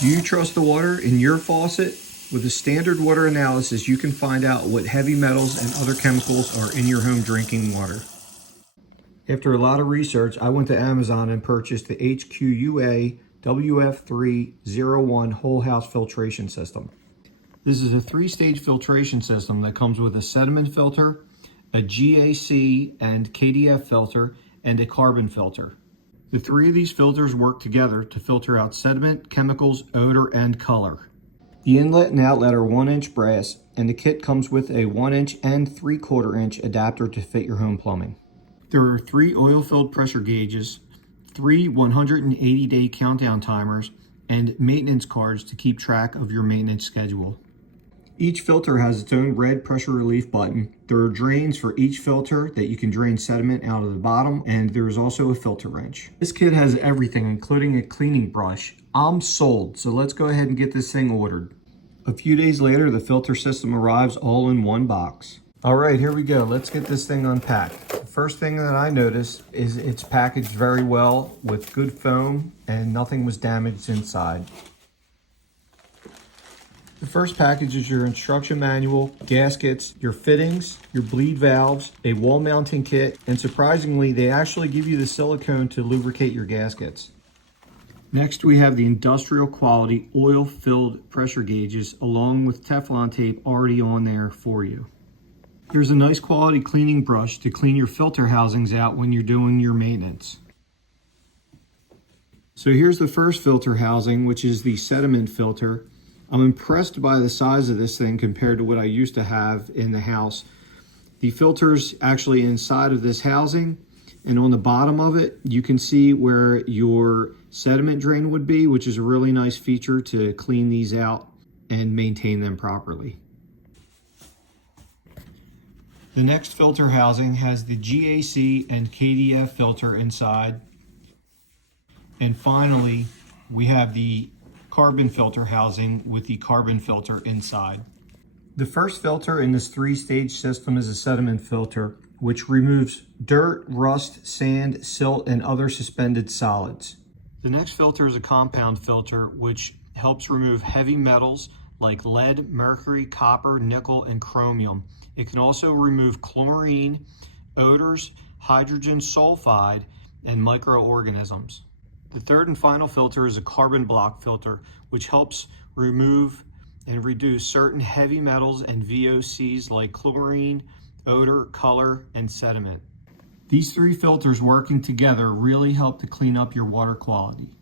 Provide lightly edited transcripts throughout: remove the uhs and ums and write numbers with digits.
Do you trust the water in your faucet? With a standard water analysis, you can find out what heavy metals and other chemicals are in your home drinking water. After a lot of research, I went to Amazon and purchased the HQUA WF301 whole house filtration system. This is a 3-stage filtration system that comes with a sediment filter, a GAC and KDF filter, and a carbon filter. The 3 of these filters work together to filter out sediment, chemicals, odor, and color. The inlet and outlet are 1-inch brass, and the kit comes with a 1-inch and 3/4-inch adapter to fit your home plumbing. There are 3 oil-filled pressure gauges, 3 180-day countdown timers, and maintenance cards to keep track of your maintenance schedule. Each filter has its own red pressure relief button. There are drains for each filter that you can drain sediment out of the bottom, and there is also a filter wrench. This kit has everything, including a cleaning brush. I'm sold, so let's go ahead and get this thing ordered. A few days later, the filter system arrives all in one box. All right, here we go. Let's get this thing unpacked. The first thing that I noticed is it's packaged very well with good foam and nothing was damaged inside. The first package is your instruction manual, gaskets, your fittings, your bleed valves, a wall mounting kit, and surprisingly, they actually give you the silicone to lubricate your gaskets. Next, we have the industrial quality oil-filled pressure gauges along with Teflon tape already on there for you. Here's a nice quality cleaning brush to clean your filter housings out when you're doing your maintenance. So here's the first filter housing, which is the sediment filter. I'm impressed by the size of this thing compared to what I used to have in the house. The filter's actually inside of this housing, and on the bottom of it, you can see where your sediment drain would be, which is a really nice feature to clean these out and maintain them properly. The next filter housing has the GAC and KDF filter inside. And finally, we have the carbon filter housing with the carbon filter inside. The first filter in this 3-stage system is a sediment filter, which removes dirt, rust, sand, silt, and other suspended solids. The next filter is a compound filter, which helps remove heavy metals like lead, mercury, copper, nickel, and chromium. It can also remove chlorine, odors, hydrogen sulfide, and microorganisms. The third and final filter is a carbon block filter, which helps remove and reduce certain heavy metals and VOCs like chlorine, odor, color, and sediment. These 3 filters working together really help to clean up your water quality.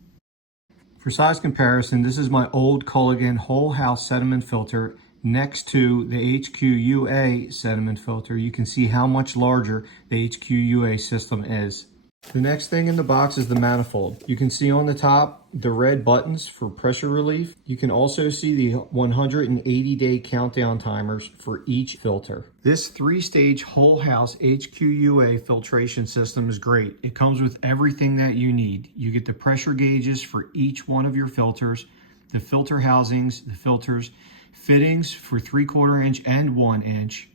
For size comparison, this is my old Culligan whole house sediment filter next to the HQUA sediment filter. You can see how much larger the HQUA system is. The next thing in the box is the manifold. You can see on the top the red buttons for pressure relief. You can also see the 180-day countdown timers for each filter. This 3-stage whole house HQUA filtration system is great. It comes with everything that you need. You get the pressure gauges for each one of your filters, the filter housings, the filters, fittings for 3/4-inch and 1-inch.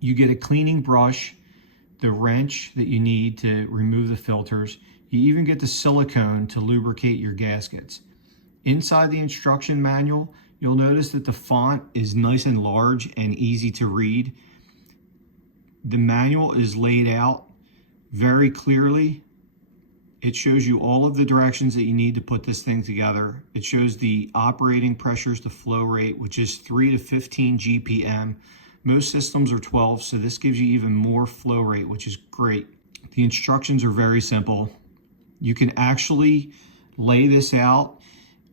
You get a cleaning brush, the wrench that you need to remove the filters. You even get the silicone to lubricate your gaskets. Inside the instruction manual, you'll notice that the font is nice and large and easy to read. The manual is laid out very clearly. It shows you all of the directions that you need to put this thing together. It shows the operating pressures to flow rate, which is 3 to 15 GPM. Most systems are 12, so this gives you even more flow rate, which is great. The instructions are very simple. You can actually lay this out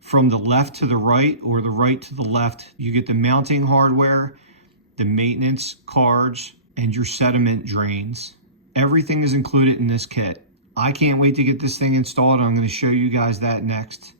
from the left to the right or the right to the left. You get the mounting hardware, the maintenance cards, and your sediment drains. Everything is included in this kit. I can't wait to get this thing installed. I'm going to show you guys that next.